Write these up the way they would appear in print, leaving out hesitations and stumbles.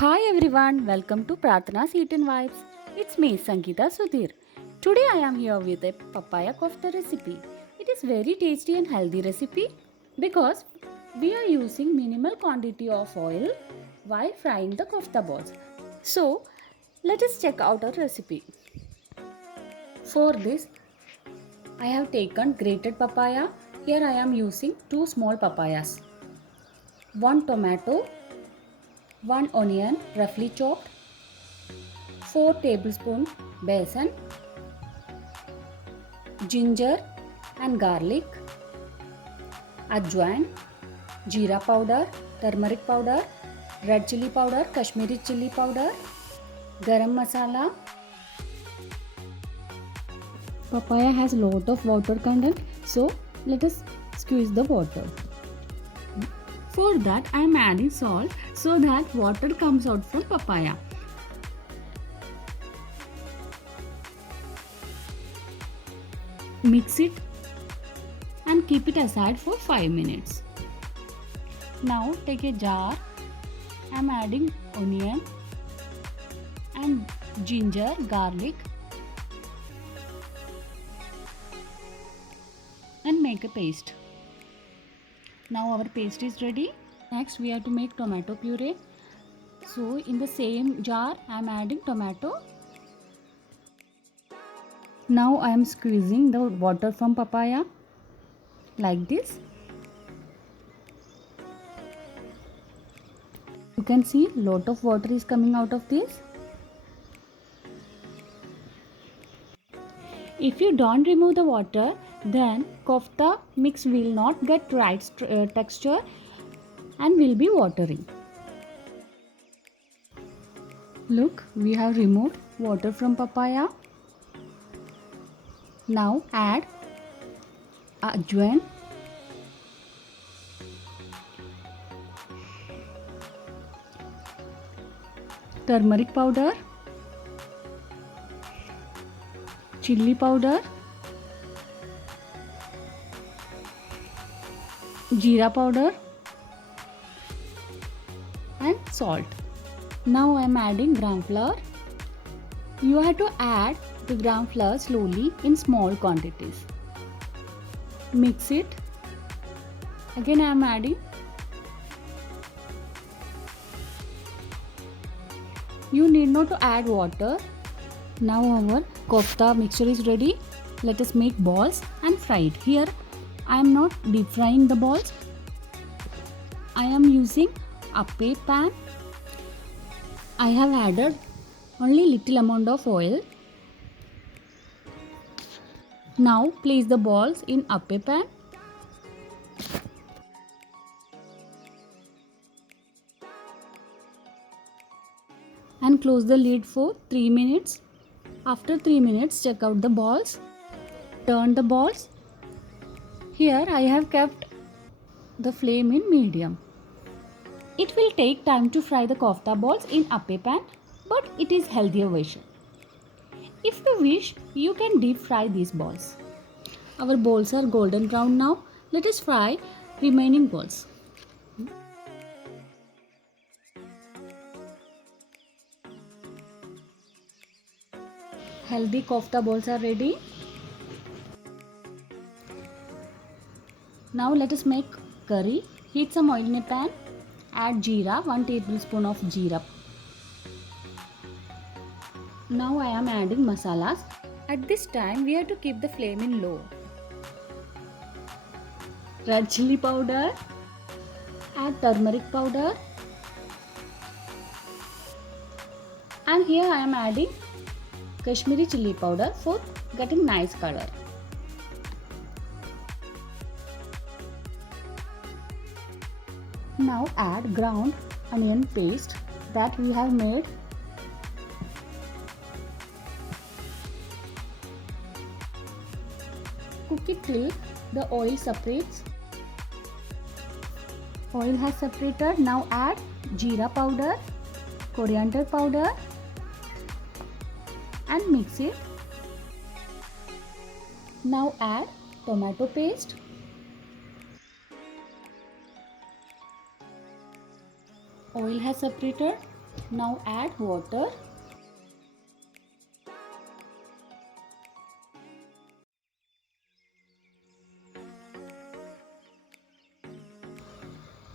Hi everyone, welcome to Pratna's Eat and Vibes. It's me, Sangeeta Sudhir. Today I am here with a papaya kofta recipe. It is very tasty and healthy recipe because we are using minimal quantity of oil while frying the kofta balls. So let us check out our recipe. For this I have taken grated papaya. Here I am using 2 small papayas, 1 tomato, 1 onion roughly chopped, 4 tablespoons besan, ginger and garlic, ajwain, jeera powder, turmeric powder, red chili powder, Kashmiri chili powder, garam masala. Papaya has lot of water content, so let us squeeze the water. For that I am adding salt so that water comes out from papaya. Mix it and keep it aside for 5 minutes. Now take a jar. I am adding onion and ginger, garlic and make a paste. Now our paste is ready. Next we have to make tomato puree. So in the same jar I am adding tomato. Now I am squeezing the water from papaya like this. You can see lot of water is coming out of this. If you don't remove the water, then kofta mix will not get right texture and will be watery. Look, we have removed water from papaya. Now add ajwain, turmeric powder, chili powder, jeera powder and salt. Now I am adding gram flour. You have to add the gram flour slowly in small quantities. Mix it. Again I am adding. You need not to add water. Now our kofta mixture is ready. Let us make balls and fry it. Here I am not deep frying the balls. I am using appe pan. I have added only little amount of oil. Now place the balls in appe pan. And close the lid for 3 minutes. After 3 minutes, check out the balls. Turn the balls. Here I have kept the flame in medium. It will take time to fry the kofta balls in appe pan, but it is healthier version. If you wish, you can deep fry these balls. Our balls are golden brown now. Let us fry remaining balls. Healthy kofta balls are ready. Now let us make curry. Heat some oil in a pan. Add jeera, 1 tablespoon of jeera. Now I am adding masalas. At this time we have to keep the flame in low. Red chili powder. Add turmeric powder. And here I am adding Kashmiri chili powder for getting nice color. Now add ground onion paste that we have made. Cook it till the oil separates. Oil has separated. Now add jeera powder, coriander powder and mix it. Now add tomato paste. Oil has separated. Now add water.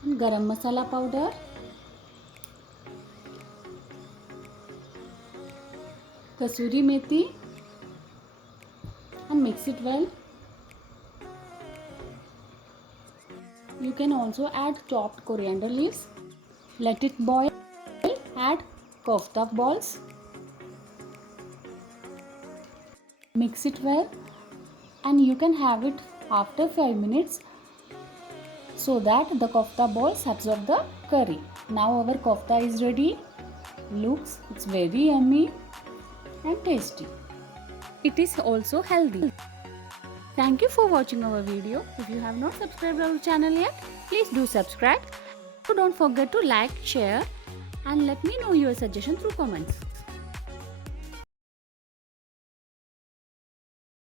And garam masala powder. Kasuri methi. And mix it well. You can also add chopped coriander leaves. Let it boil. Add kofta balls. Mix it well, and you can have it after 5 minutes so that the kofta balls absorb the curry. Now our kofta is ready. It's very yummy and tasty. It is also healthy. Thank you for watching our video. If you have not subscribed our channel yet, please do subscribe. So don't forget to like, share and let me know your suggestion through comments.